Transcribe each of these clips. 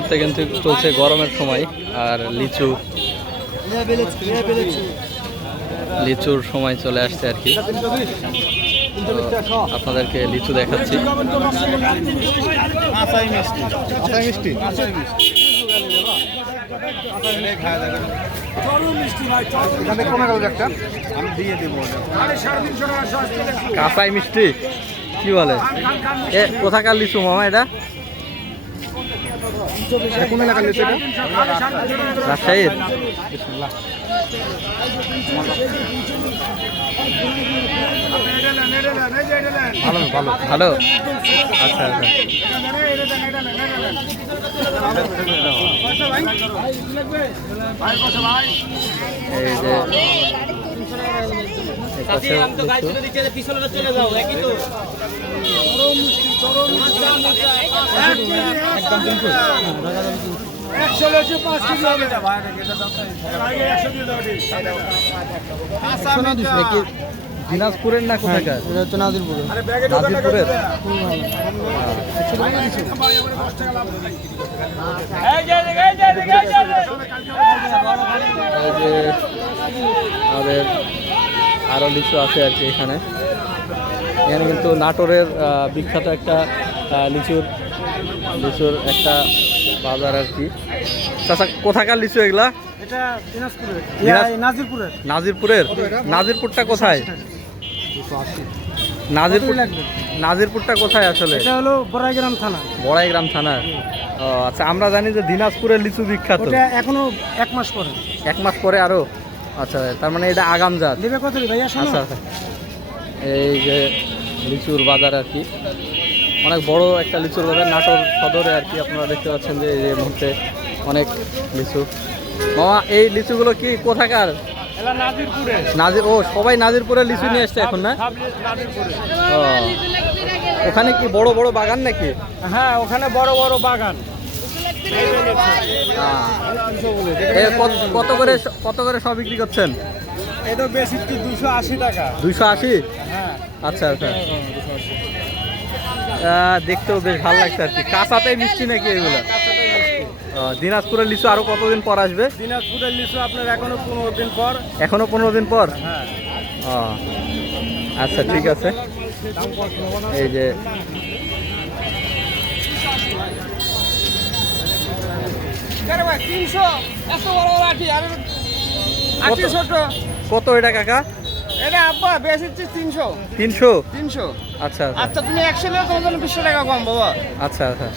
মুহূর্তে কিন্তু চলছে গরমের সময়, আর লিচু। লিচুর সময় চলে আসছে আর কি। আপনাদেরকে লিচু দেখাচ্ছি। কাঁচাই মিষ্টি? কি বলে? এ, কোথাকার লিচু মামা এটা? কোন এলাকার রাজশাহীর ভালো ভালো ভালো আচ্ছা আচ্ছা এই যে দিনাজপুরের না কোথাকার? এটা হচ্ছে নাজিরপুরে নাজিরপুরের? এই আমাদের আরও লিচু আছে আর কি এখানে। এখানে কিন্তু নাটোরের বিখ্যাত একটা লিচুর লিচুর একটা বাজার আর কি। চাচা কোথাকার লিচু এগুলা? এটা নাজিরপুরের। নাজিরপুরটা কোথায়? নাজিরপুর নাজিরপুরটা কোথায় আসলে? এটা হলো বড়াইগ্রাম থানা। বড়াইগ্রাম থানা। ও আচ্ছা আমরা জানি যে দিনাজপুরের লিচু বিখ্যাত। ওটা এখনও এক মাস পরে। এক মাস পরে আরও? আচ্ছা তার মানে এটা আগাম জাত দেবে কত ভাইয়া আচ্ছা আচ্ছা। এই যে লিচুর বাজার আর কি। অনেক বড় একটা লিচুর বাজার নাটোর সদরে আর কি। আপনারা দেখতে পাচ্ছেন যে এই মুহূর্তে অনেক লিচু। মামা এই লিচুগুলো কি কোথাকার? নাজির ও সবাই নাজিরপুরে লিচু নিয়ে আসছে এখন না? ওখানে কি বড় বড় বাগান নাকি? হ্যাঁ ওখানে বড় বড় বাগান। কত করে কত করে সব বিক্রি করছেন? এটা বেশি দুশো আশি টাকা। দুইশো আশি? হ্যাঁ। আচ্ছা আচ্ছা। দেখতেও বেশ ভালো লাগছে আর কি। কাঁচাতেই মিষ্টি নাকি এগুলো? দিনাজপুরের লিচু আরও কতদিন পর আসবে? দিনাজপুরের লিচু আপনার এখনও পনেরো দিন পর। এখনও পনেরো দিন পর? হ্যাঁ। আচ্ছা ঠিক আছে। এই যে তিনশো। এত বড় বড় আটি আর আটি ছোট কত এটা কাকা? এটা আব্বা বেশি তিনশো। তিনশো? তিনশো। আচ্ছা আচ্ছা। আচ্ছা তুমি একশো নিলে তোমার জন্য বিশশো টাকা কম বাবা। আচ্ছা আচ্ছা।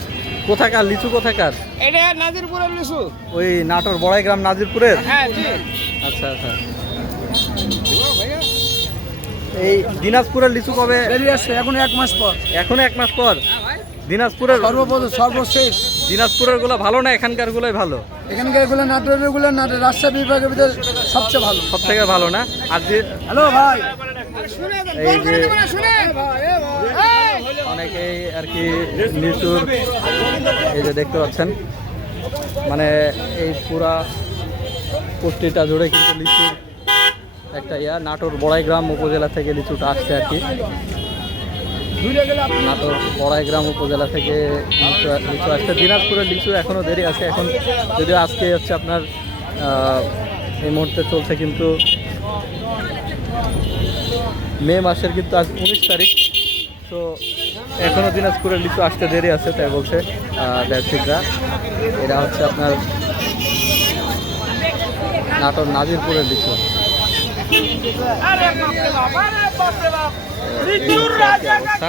কোথাকার লিচু কোথাকার? এটা নাজিরপুরের লিচু। ওই নাটোর বড়াইগ্রাম নাজিরপুরের? হ্যাঁ জি। আচ্ছা আচ্ছা। এই দিনাজপুরের লিচু কবে? বেরিয়ে আসছে এখন এক মাস পর। এখনও এক মাস পর? দিনাজপুরের সর্বপ্রথম সর্বশেষ। দিনাজপুরেরগুলো ভালো না এখানকার গুলোই ভালো? এখানকার এগুলো নাটোরেরগুলো নাটোর রাজশাহী বিভাগের ভিতরে সবচেয়ে ভালো। সব থেকে ভালো না? আর যে হ্যালো ভাই। এই যে অনেকেই আর কি লিচুর এই যে দেখতে পাচ্ছেন। মানে এই পুরা পুষ্টিটা জুড়ে কিন্তু লিচুর একটা ইয়া নাটোর বড়াইগ্রাম উপজেলা থেকে লিচুটা আসছে আর কি। নাটোর বড়াইগ্রাম উপজেলা থেকে লিচু লিচু আসছে। দিনাজপুরের লিচু এখনও দেরি আছে। এখন যদিও আজকে হচ্ছে আপনার এই মুহূর্তে চলছে কিন্তু মে মাসের কিন্তু আজ উনিশ তারিখ। তো এখনও দিনাজপুরের লিচু আসতে দেরি আছে তাই বলছে ব্যবসায়িকরা। এটা হচ্ছে আপনার নাটোর নাজিরপুরের লিচু। অবস্থা।